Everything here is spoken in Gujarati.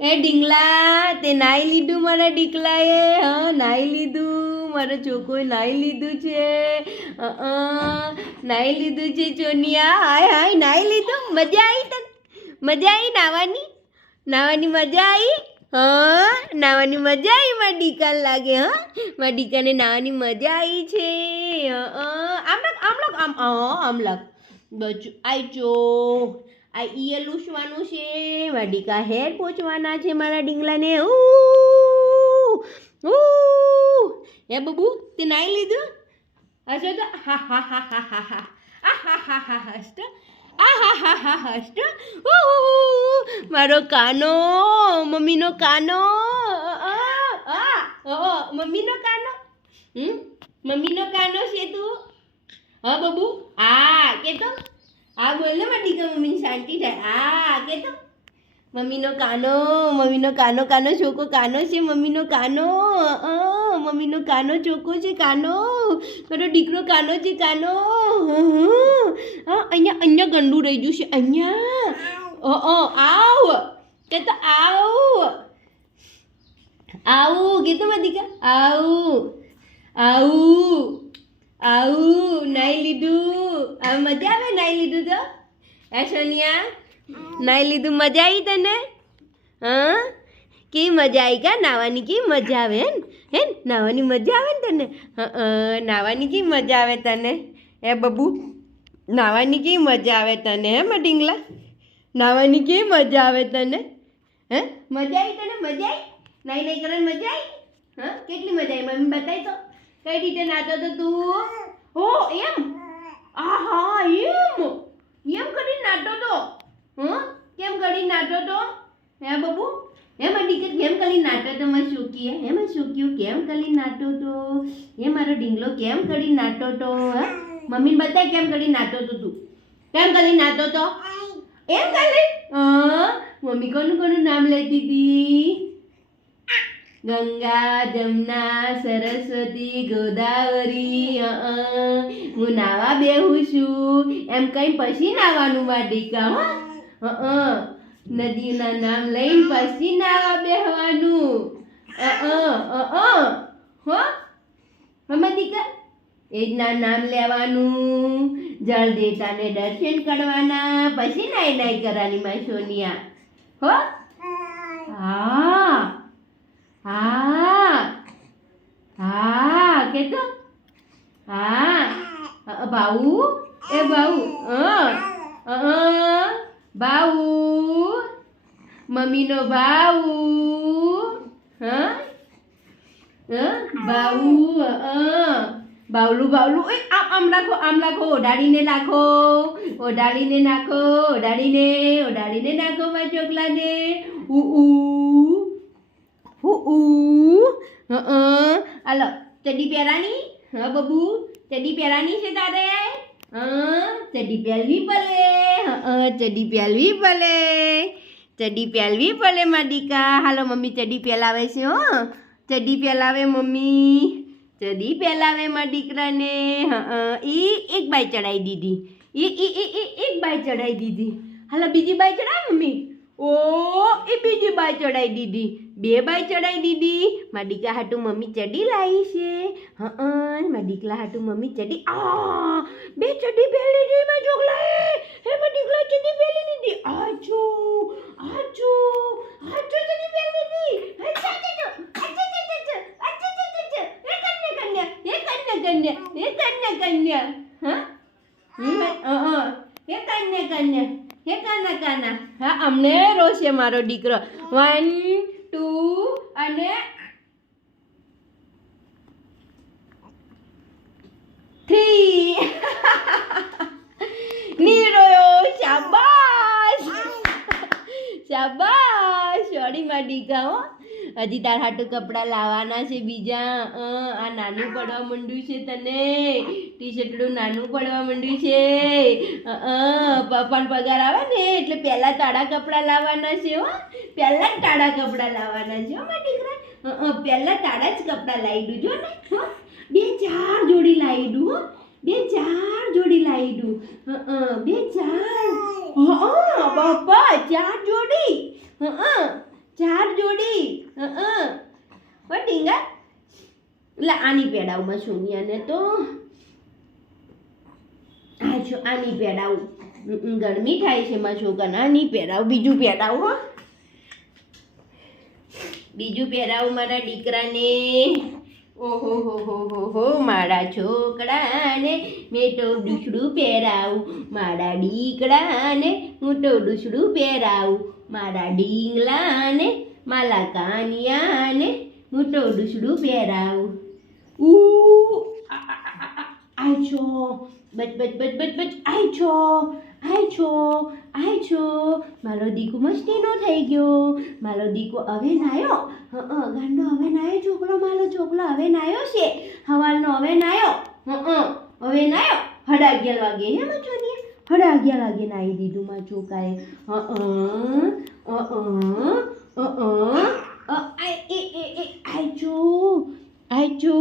એ ડીંગલા તે નાઈ લીધું મારા ડીકલાએ? હા નાઈ લીધું, મારો છોકરો નાઈ લીધું છે. નાઈ લીધું છે ચોનિયા. હાય હાય નાઈ લીધું. મજા આવી તને? મજા આવી નાવાની? નાવાની મજા આવી? હા નાવાની મજા આવી? મારા ડીકાને લાગે હા મારા ડીકાને નાવાની મજા આવી છે. આમ લાગ બચું આઈ ચો આ ઈયર લૂસવાનું છે. મારા ડીકા હેર પોચવાના છે મારા ડીંગલાને. હે બબુ તે નાઈ લીધું? હસો તો હા હા હા હા હા હા હા હા હા હસતો હસતો. મારો કાનો, મમ્મીનો કાનો. મમ્મીનો કાનો. મમ્મીનો કાનો છે તું? હા બબુ આ કે તો આ બોલ ને મારી દીકરા મમ્મીની શાંતિ થાય. આ કે તો મમ્મીનો કાનો કાનો ચોકો કાનો છે મમ્મીનો કાનો. મમ્મીનો કાનો ચોકો છે કાનો. મારો દીકરો કાનો છે કાનો. અહીંયા ગંદુ રહી ગયું છે અહીંયા. આવ કે તો આવું કે તો મારી દીકરા આવું નાઈ લીધું. હવે મજા આવે નાઈ લીધું તો? હે સોનિયા નાઈ લીધું મજા આવી તને? હા કેવી મજા આવી કા નાવાની? કેવી મજા આવે હે નાવાની મજા આવે ને તને? નાવાની કેવી મજા આવે તને? હે બબુ નાવાની કેવી મજા આવે તને? હે મારા ડીંગલા નાવાની કેવી મજા આવે તને? હે મજા આવી તને? મજા આવી નાઈ કરવાની મજા આવી? હા કેટલી મજા આવી મમ્મી બતાવી તો કઈ રીતે નાતો તો તું? હો એમ આહા એમ કરી નાતો તો? કેમ કરી નાતો તો? હે બબુ હે મારી દીકરી કેમ કરી નાતો તો? મેં શોકી હે મેં શોક્યું કેમ કરી નાતો તો? હે મારો ડીંગલો કેમ કરી નાતો તો? હે મમ્મીને બતાય કેમ કરી નાતો તો તું? કેમ કરી નાતો તો? એમ કરી મમ્મી કોનું નામ લેતી હતી? ગંગા જમના સરસ્વતી ગોદાવરી. હું નાવા બેહું છું એમ કઈ પછી નાવાનું મારા દીકરા. નદીના નામ લઈને પછી નાવા બેહવાનું. હો મમ્મા દીકરા એ જ નામ લેવાનું. જળ દેવતાને દર્શન કરવાના પછી નાઈ કરવાની માં સોનિયા. હો હા કે તો બાઉ એ બાઉ બાઉ મમ્મીનો બાઉ. બાઉ બાવલું એ આમ રાખો ઓઢાડીને નાખો ઓઢાડીને નાખો મારા ચોકલાને. હાલો ચડ્ડી પહેરાની? હા બબુ ચડ્ડી પહેરાની છે તારે? ચડ્ડી પહેરવી પડે મારા દીકા. હાલો મમ્મી ચડ્ડી પહેલાવે છે. ચડ્ડી પહેલાવે મમ્મી મારા દીકરાને. એક બાઈ ચડાવી દીધી. એક બાઈ ચડાવી દીધી. હાલો બીજી બાઈ ચડાવ મમ્મી. એ બીજી બાઈ ચડાવી દીધી. 2 બાઈ ચડાવી દીધી. મારા દીકરા હાટુ મમ્મી ચડી લાવી છે. મારા દીકરા હાટુ મમ્મી ચડી 2 ચડી પહેરી લીધી મારા છોકરાએ. મારા દીકરા ચડી પહેરી લીધી. આચો ચડી પહેરી લીધી. કન્યા. હા અમને રોશે મારો દીકરો. 1 2 અને 3 નીરોયો. શાબાશ સોરી મારા દીકરા. હજી તાર હાટું કપડાં લાવવાના છે બીજા. આ નાનું પડવા માંડ્યું છે તને. ટી શર્ટડું નાનું પડવા માંડ્યું છે. પપ્પાનો પગાર આવે ને એટલે પહેલા તાળા કપડાં લાવવાના છે. પહેલા જ તાળા કપડાં લાવવાના છે મારા દીકરા. પહેલા તાળા જ કપડાં લાવી દઉં જો ને. 2-4 જોડી લાવી દઉં. 2-4 જોડી લાવી દઉં. 2-4 બાપા 4 જોડી. 4 ટીંગા એટલે આની પેડાવમાં સોનિયાને તો આ છો આની પેડાવું ગરમી થાય છે મારા છોકરાને આની પેડાવ બીજું પેડાવ હો બીજું પહેરાવું મારા દીકરાને ઓહો હો મારા છોકરાને મેં તો દૂસરું પહેરાવું મારા દીકરાને હું તો દૂસરું પહેરાવું મારા ડીંગલાને મારા કાનિયાને હું તો દૂસરું પહેરાવું આય છો બચ આય છો મારો દીકુ મસ્તીનો થઈ ગયો મારો દીકુ હવે નાયો ગાંડો હવે નાયો છોકરો મારો છોકરો હવે નાયો છે સવારનો હવે નાયો હવે નાયો 11:30 વાગે હે મચોની 11:30 વાગે નાહી દીધું મારા છોકરાએ આય છો